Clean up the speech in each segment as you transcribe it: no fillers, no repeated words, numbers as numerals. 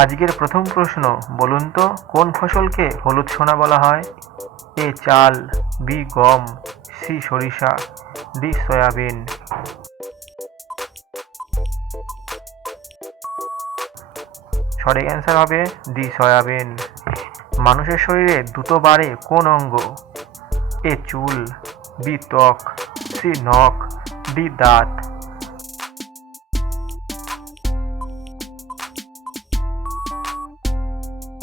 আজকের প্রথম প্রশ্ন, বলুন তো কোন ফসলকে হলুদ সোনা বলা হয়? এ চাল, বি গম, সি সরিষা, ডি সয়াবিন। সঠিক অ্যান্সার হবে ডি সয়াবিন। মানুষের শরীরে দ্রুত বাড়ে কোন অঙ্গ? এ চুল, বি ত্বক, সি নখ, ডি দাঁত।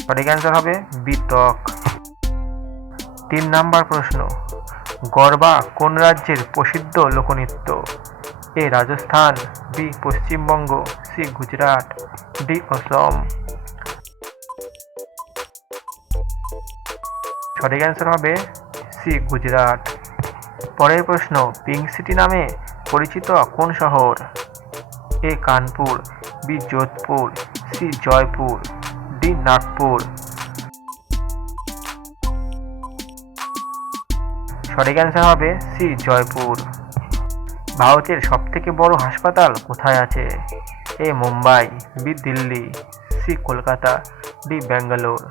সঠিক অ্যান্সার হবে বি ত্বক। ৩ নাম্বার প্রশ্ন, গরবা কোন রাজ্যের প্রসিদ্ধ লোকনৃত্য? A Rajasthan, B Paschimbanga, C Gujarat, D Asom. সঠিক অ্যান্সার হবে সি গুজরাট। পরের প্রশ্ন, পিঙ্ক সিটি নামে পরিচিত কোন শহর? A Kanpur, B Jodhpur, C Jaipur, D Nagpur. সঠিক অ্যান্সার হবে সি জয়পুর। ভারতের সবথেকে বড় হাসপাতাল কোথায় আছে? A Mumbai, B Delhi, C Kolkata, D Bangalore.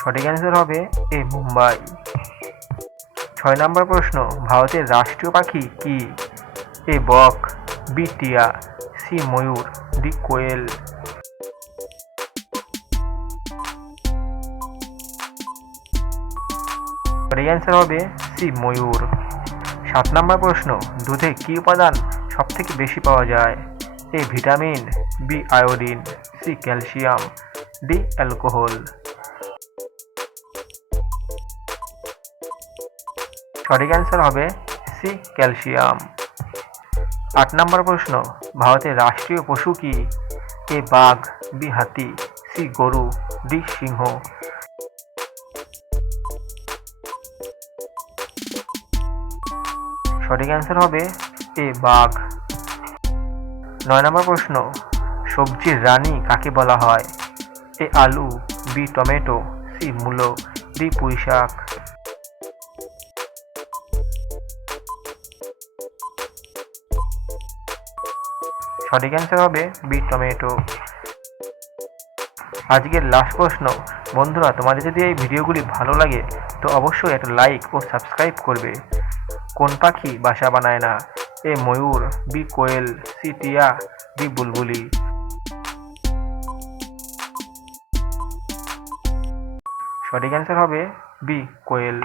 সঠিক অ্যান্সার হবে এ মুম্বাই। ৬ নম্বর প্রশ্ন, ভারতের রাষ্ট্রীয় পাখি কি? এ বক, বি টিয়া, সি ময়ূর, ডি কোয়েল। সঠিক অ্যান্সার হবে সি ময়ূর। ৭ নম্বর প্রশ্ন, দুধে কি উপাদান সব থেকে বেশি পাওয়া যায়? A vitamin, B iodine, C calcium, D alcohol. সঠিক অ্যান্সার হবে সি ক্যালসিয়াম। ৮ নম্বর প্রশ্ন, ভারতের রাষ্ট্রীয় পশু কি? এ বাঘ, বি হাতি, সি গরু, ডি সিংহ। সঠিক অ্যান্সার হবে এ বাঘ। ৯ নম্বর প্রশ্ন, সবজির রানী কাকে বলা হয়? এ আলু, বি টমেটো, সি মূলো, ডি পুঁই শাক। সঠিক অ্যান্সার হবে বি টমেটো। আজকের লাস্ট প্রশ্ন, বন্ধুরা তোমাদের যদি এই ভিডিওগুলি ভালো লাগে তো অবশ্যই একটা লাইক ও সাবস্ক্রাইব করবে। কোন পাখি বাসা বানায় না? এ ময়ূর, বি কোয়েল, সি টিয়া, ডি বুলবুলি। সঠিক অ্যান্সার হবে বি কোয়েল।